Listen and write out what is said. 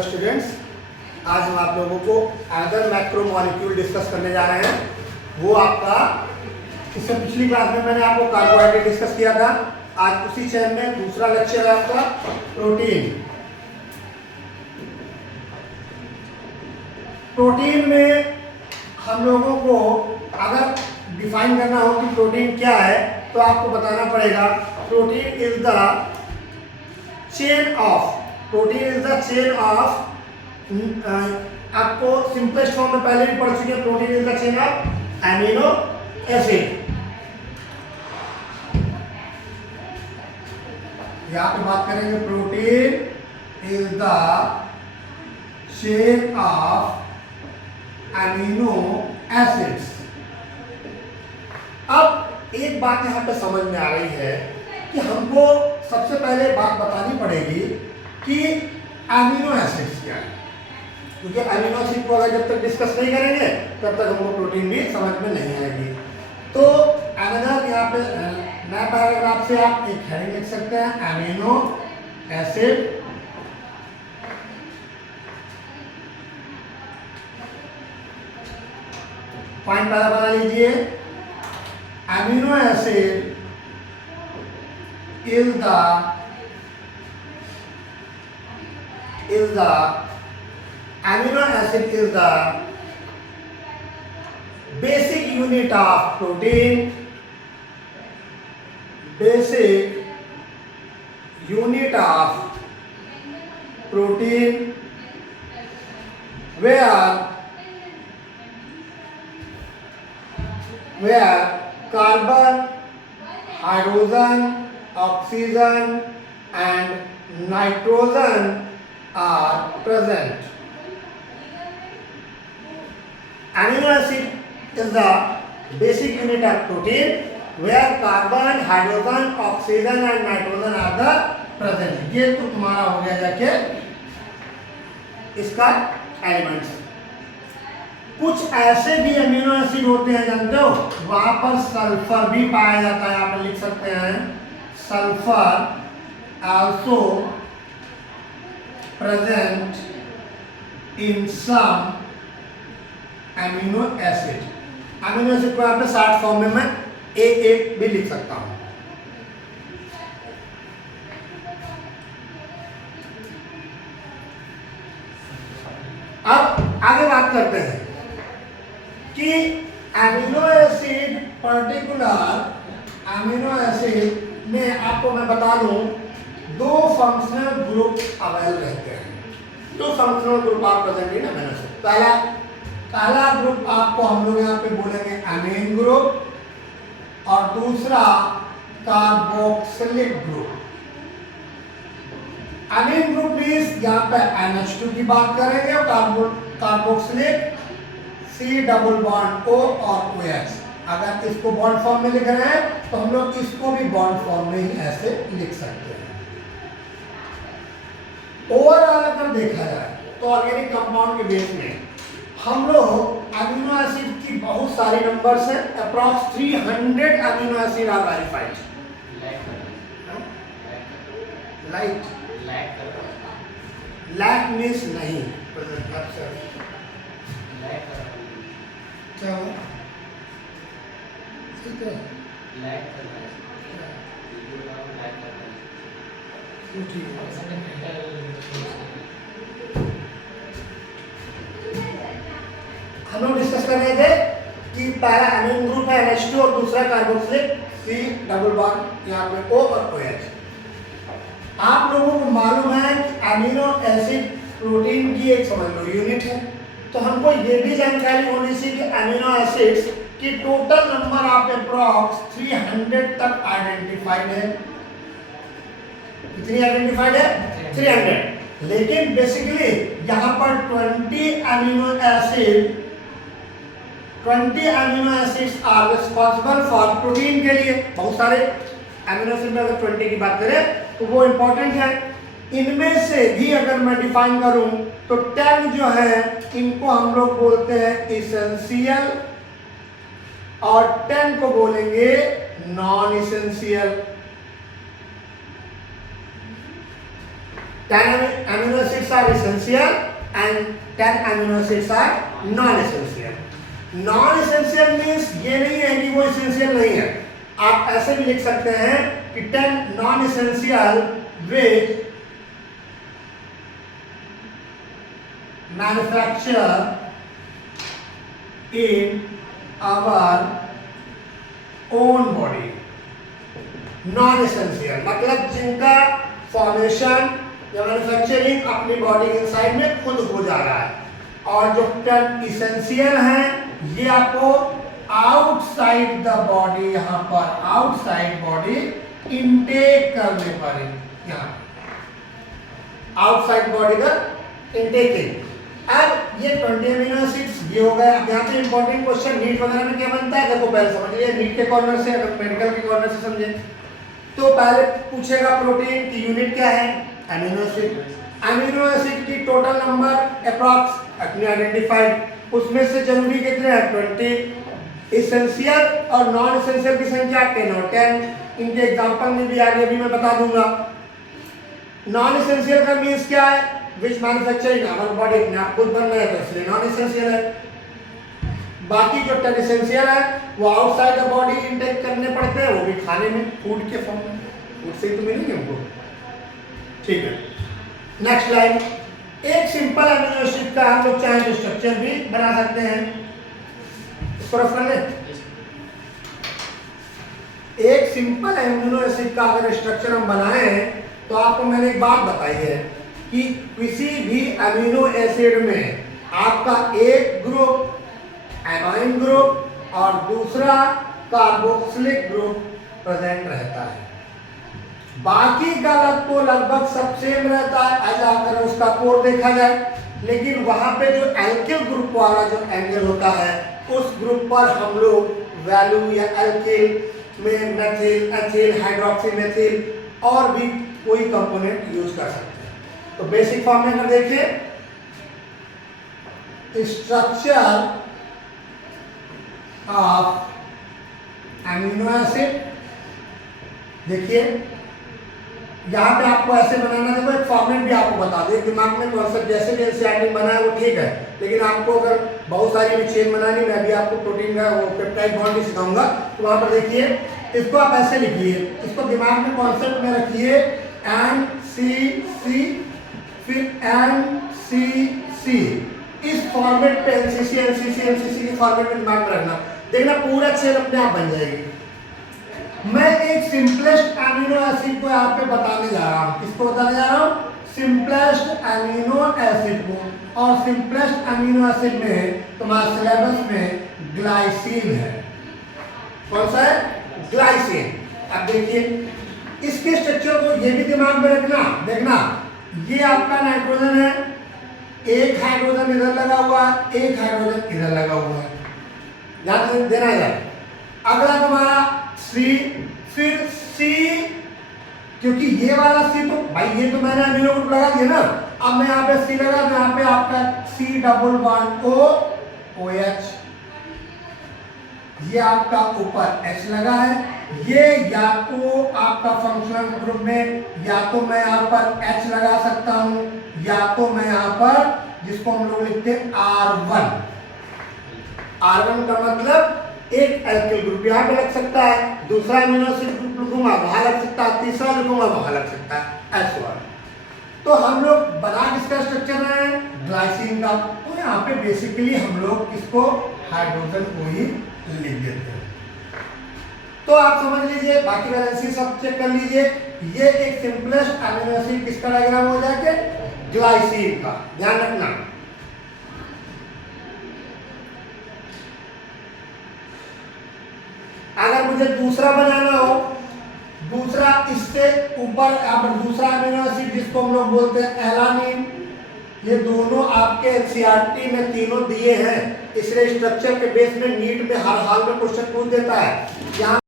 Hello students, आज हम आप लोगों को अदर मैक्रो मॉलिक्यूल डिस्कस करने जा रहे हैं। वो आपका इससे पिछली क्लास में मैंने आपको कार्बोहाइड्रेट डिस्कस किया था। आज उसी चैन में दूसरा लेक्चर है आपका प्रोटीन। प्रोटीन में हम लोगों को अगर डिफाइन करना हो कि प्रोटीन क्या है तो आपको बताना पड़ेगा protein is the chain of आपको सिंपलेस्ट फॉर्म में पहले भी पढ़ चुके हैं। Protein is the chain of amino acid. यहां पे बात करेंगे protein is the chain of amino acids. अब एक बात यहां पे समझ में आ रही है कि हमको सबसे पहले बात बतानी पड़ेगी कि एमिनो एसिड्स क्या है, क्योंकि एमिनो एसिड को अगर जब तक डिस्कस नहीं करेंगे तब तक हमको प्रोटीन भी समझ में नहीं आएगी। तो अनदर यहाँ पे नया पैराग्राफ से आप एक हेडिंग लिख सकते हैं, एमिनो एसिड पॉइंट पहला बना लीजिए। Amino acid is the amino acid is the basic unit of protein, where carbon, hydrogen, oxygen and nitrogen are present. Amino acid is the basic unit of protein where carbon, hydrogen, oxygen and nitrogen are the present. ये तो तुम्हारा हो गया जाके इसका elements. कुछ ऐसे भी अमीनो एसिड होते हैं जानते हो, वहां पर सल्फर भी पाया जाता है। यहाँ पर लिख सकते हैं sulfur also present in some amino acid। Amino acid को यहाँ पे शॉर्ट फॉर्म में मैं एक भी लिख सकता हूं। अब आगे बात करते हैं कि amino acid particular amino acid में आपको मैं बता दूं दो फंक्शनल ग्रुप अवेलेबल रहते हैं। दो फंक्शनल ग्रुप आप प्रेजेंट इन अमीनो एसिड। पहला ग्रुप आपको हम लोग यहाँ पे बोलेंगे अमीन ग्रुप और दूसरा कार्बोक्सिलिक ग्रुप। अमीन ग्रुप मींस यहाँ पे NH2 की बात करेंगे और carboxylic C double bond O और OH। अगर इसको बॉन्ड फॉर्म में लिख रहे हैं तो हम लोग इसको भी बॉन्ड फॉर्म में ही ऐसे लिख सकते हैं। ओवरऑल अगर देखा जाए तो ऑर्गेनिक कंपाउंड के बेस में हम लोग अमीनो एसिड की बहुत सारी नंबर्स हैं। Approx 300 amino acid are verified. Lack means नहीं क्या हो? ठीक है, हम लोग डिस्कस कर रहे थे कि पहला अमीन ग्रुप है NH2 और दूसरा कार्बोक्सिलिक C डबल बॉन्ड यहाँ पे O और OH। आप लोगों को मालूम है कि अमीनो एसिड प्रोटीन की एक समझ लो यूनिट है, तो हमको ये भी जानकारी होनी चाहिए कि अमीनो एसिड्स की टोटल नंबर आप अप्रॉक्स 300 तक आइडेंटिफाइड है। कितनी आइडेंटिफाइड है? 300। लेकिन बेसिकली यहाँ पर 20 amino acids are responsible for protein के लिए। बहुत सारे अमीनो एसिड में अगर 20 की बात करें तो वो इंपॉर्टेंट है। इनमें से भी अगर मैं डिफाइन करूं तो 10 जो है इनको हम लोग बोलते हैं इसेंशियल और 10 को बोलेंगे non essential. 10 amino acids acids are essential and 10 amino acids are non-essential. Non-essential means ये नहीं है कि वो essential नहीं है, आप ऐसे भी लिख सकते हैं कि 10 non-essential which manufacture in our own body. Non-essential मतलब जिनका फॉर्मेशन या मैन्युफैक्चरिंग अपनी बॉडी इनसाइड में खुद हो जा रहा है, और जो 10 इसेंशियल हैं ये आपको आउटसाइड द बॉडी, यहाँ पर आउटसाइड बॉडी इनटेक करने पड़ेंगे, यहाँ आउटसाइड बॉडी का इनटेकिंग। अब ये 20 अमीनो एसिड्स ये हो गया। अब यहाँ पे इंपॉर्टेंट क्वेश्चन नीट वगैरह में क्या बनता है, देखो पहले समझ लिया नीट के कॉर्नर से, अगर मेडिकल के कॉर्नर से समझे तो पहले पूछेगा प्रोटीन की यूनिट क्या है, अमीनो एसिड। अमीनो एसिड की टोटल नंबर अप्रॉक्स अपने आइडेंटिफाइड, उसमें से जरूरी कितने हैं 20, इसेंशियल और नॉन इसेंशियल की संख्या 10 और 10। इनके एग्जांपल में भी आगे अभी मैं बता दूंगा। नॉन इसेंशियल का मीन्स क्या है, विच मैन्युफैक्चरिंग आवर बॉडी, अपने आप खुद बन रहे हैं तो इसलिए नॉन इसेंशियल है। बाकी जो 10 इसेंशियल है वो आउटसाइड द बॉडी इनटेक करने पड़ते हैं, वो भी खाने में, फूड के फॉर्म में, फूड से ही तो मिलेंगे हमको, ठीक है। नेक्स्ट लाइन, एक सिंपल अमीनो एसिड का हम लोग चाहें तो स्ट्रक्चर भी बना सकते हैं, इसको रफ कर लें। एक सिंपल अमीनो एसिड का अगर स्ट्रक्चर हम बनाए तो आपको मैंने एक बात बताई है कि किसी भी अमीनो एसिड में आपका एक ग्रुप एमाइन ग्रुप और दूसरा कार्बोक्सिलिक ग्रुप प्रेजेंट रहता है, बाकी का तो लगभग सब सेम रहता है ऐसा अगर उसका कोड देखा जाए, लेकिन वहां पे जो एल्किल ग्रुप वाला जो एंगल होता है उस ग्रुप पर हम लोग वैल्यू या एल्किल में मेथिल, एथिल, हाइड्रोक्सी मेथिल और भी कोई कंपोनेंट यूज कर सकते हैं। तो बेसिक फॉर्म में अगर देखें, स्ट्रक्चर ऑफ अमीनो एसिड, देखिए यहाँ पे आपको ऐसे बनाना, देखो एक फॉर्मेट भी आपको बता दे, दिमाग में कॉन्सेप्ट जैसे भी एनसीईआरटी में बना है वो ठीक है, लेकिन आपको अगर बहुत सारी भी चेन बनानी, मैं भी आपको प्रोटीन का वो पेप्टाइड बॉन्ड भी सिखाऊंगा, तो वहाँ पर देखिए इसको आप ऐसे लिखिए, इसको दिमाग में कॉन्सेप्ट में रखिए, एन सी सी फिर एन सी सी, इस फॉर्मेट पे एनसीसी एनसीसी एनसीसी के फॉर्मेट में दिमाग में रखना, देखना पूरा चेन अपने आप बन जाएगी। मैं एक सिंपलेस्ट अमीनो एसिड को यहाँ पे बताने जा रहा हूँ, किसको बताने जा रहा हूँ, सिंपलेस्ट अमीनो एसिड को, और सिंपलेस्ट अमीनो एसिड में तुम्हारे सिलेबस में ग्लाइसिन है, कौन सा है, ग्लाइसिन। अब देखिए इसके स्ट्रक्चर को ये भी दिमाग में रखना, देखना ये आपका नाइट्रोजन है, एक हाइड्रोजन इधर लगा हुआ है, एक हाइड्रोजन इधर लगा हुआ है, ध्यान देना जाए। अगला तुम्हारा सी, फिर सी, क्योंकि ये वाला सी तो भाई ये तो मैंने अमीनो ग्रुप लगा दिया ना, अब मैं यहाँ पे सी लगा, तो यहाँ पे आपका C double bond O O H, ये आपका ऊपर H लगा है, ये या तो आपका फंक्शनल ग्रुप में या तो मैं यहाँ पर H लगा सकता हूँ, या तो मैं यहाँ पर जिसको हम लोग लिखते हैं R1, R1 का मतलब एक एल्किल ग्रुप यहाँ पे लग सकता है, दूसरा अमीनो एसिड ग्रुप लिखूंगा वहां लग सकता है, तीसरा लिखूंगा वहां लग सकता है, S1। तो हम लोग बना किसका स्ट्रक्चर रहे हैं, ग्लाइसिन का, तो यहाँ पे बेसिकली हम लोग इसको हाइड्रोजन को ही लिख देते हैं। तो आप समझ लीजिए, बाकी वैलेंसी सब चेक कर लीजिए, ये एक सिंपलेस्ट अमीनो एसिड किसका डायग्राम हो जाके, ग्लाइसिन का, ध्यान रखना। अगर मुझे दूसरा बनाना हो, दूसरा इससे ऊपर आप दूसरा अमीनो एसिड जिसको हम लोग बोलते हैं एलानिन, ये दोनों आपके एनसीईआरटी में तीनों दिए हैं, इसलिए स्ट्रक्चर के बेस में नीट में हर हाल में क्वेश्चन पूछ देता है। यहाँ